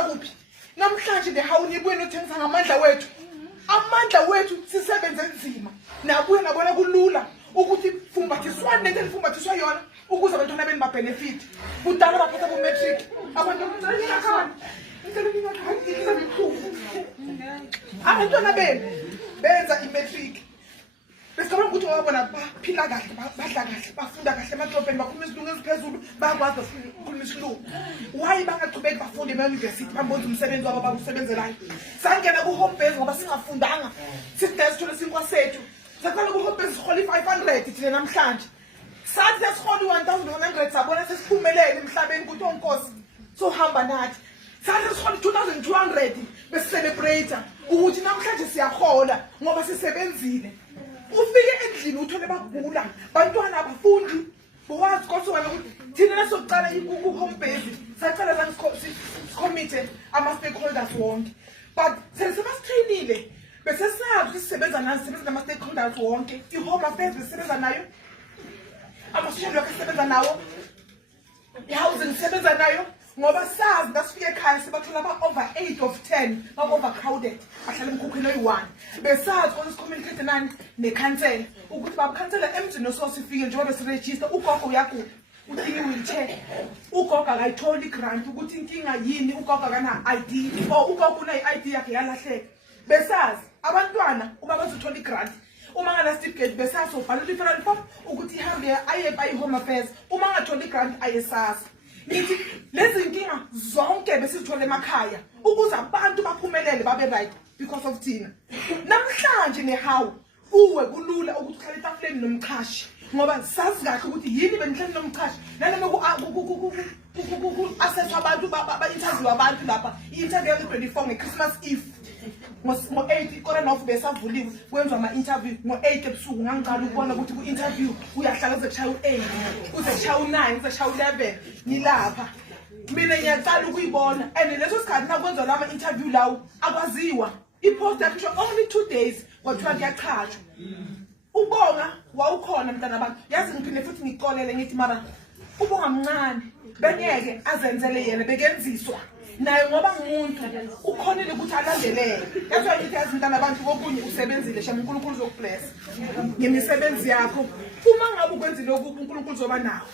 Nibuyela kuphi? Namhlanje nehawu nibuye nothengisa ngamandla wethu. Amandla wethu sisebenze nzima. Nabuye nabona kulula ukuthi fumbathiswane nento elifumbathiswa yona ukuze abantwana beni ba benefit. Kudala baphatha ku matric. Abantwana ngiyakhana. Ngicela ngingakhani abantwana beni benza imatric. Besicabanga ukuthi wabona baphila kahle, badla kahle, bafunda kahle emadrobheni, bakhuluma isilungu esiphezulu, bayakwazi ukukhuluma isilungu. Why bangaqhubeki bafunde ema-university bambonza umsebenzi wabo abawusebenzelayo? Sangena ku-home base ngoba singafundanga, sidinga sithole isinkwa sethu. Saqala ku-home base sihola i-500 thina namhlanje. Sathi sesihola i-1,100 sabona sesiphumelele emhlabeni kuthi onkosi sohamba nathi. Sathi sihola i-2,200 besicelebrate ukuthi namhlanje siyahola ngoba sisebenzile. Ufike endlini uthole bagula bantwana abafundi bowazi kodwa wena ukuthi thina lesokuqala ku-home base saqala committee ama-stakeholders wonke but sebasitrainile bese sazi sisebenza nama-stakeholders wonke. I-home affairs sisebenza nayo, ama-social worker sisebenza nawo, i-housing sisebenza nayo ngoba sazi ngasifika ekhaya sibathola ba-over 8 of 10 ba-overcrowded bahlala emkhukhwini oyi-1. Besazi konke sicommunicate nani nekhansela ukuthi babakhansela emzini ososifike njengoba besirejista ugogo uyagula udinga i-wheelchair, ugogo akayitholi i-grant ukuthi inkinga yini, ugogo akana-ID or ugogo une-ID yakhe yalahleka. Besazi abantwana uma bazothola i-grant uma ngana-certificate besazi sobhala i-referral form ukuthi ihambe aye bayi-home affairs, uma ngatholi i-grant aye SASSA. Nithi lezi nkinga zonke besizithola emakhaya ukuze abantu baphumelele babe right because of thina. Namhlanje nehawu kuwe kulula ukuthi uhlale etafuleni nomchashi ngoba sazi kahle ukuthi yini benihlale nomchashi nanoma ku-assess abantu ba-interview abantu lapha. I-interview yangu-24 nge-Christmas Eve ngo-8 ikora nofu besavuliwe kwenziwa ama-interview ngo-8 ebusuku. Ngangicala ukubona ukuthi ku-interview uyahlala uze kushaya u-8 uze kushaya u-9 uze kushaya u-11 ngilapha. Mina ngiyacala ukuyibona and leso sikhathi nakwenziwa lawo ama-interview lawo akwaziwa. I-post yakhishwa only 2 days kwathiwa kuyaqhatshwa. Ubonga wawukhona mntana abantu. Yazi ngiphinde futhi ngikolele ngithi mara ubonga mncane bengeke azenzele yena bekenziswa naye ngoba ngumuntu ukhonile ukuthi alandelele. Yazi ngithi yazi mntana abantu kokunye usebenzile shem uNkulunkulu uzokubless ngemisebenzi yakho. Uma ngabe ukwenzile lokhu uNkulunkulu uzoba nawo.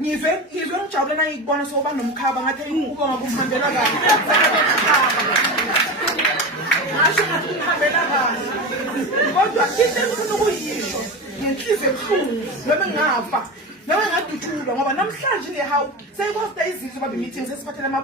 Ngizwe ngijabule nangikubona soba nomkhaba ngathi ubonga kumhambela kahle. Ngasho ngathi kumhambela kahle. Kodwa into engifuna ukuyisho ngenhliziyo ebuhlungu noma ngafa noma ngaduthulwa ngoba namhlanje lehawu seyikwazi izizwe babe meeting sesiphathele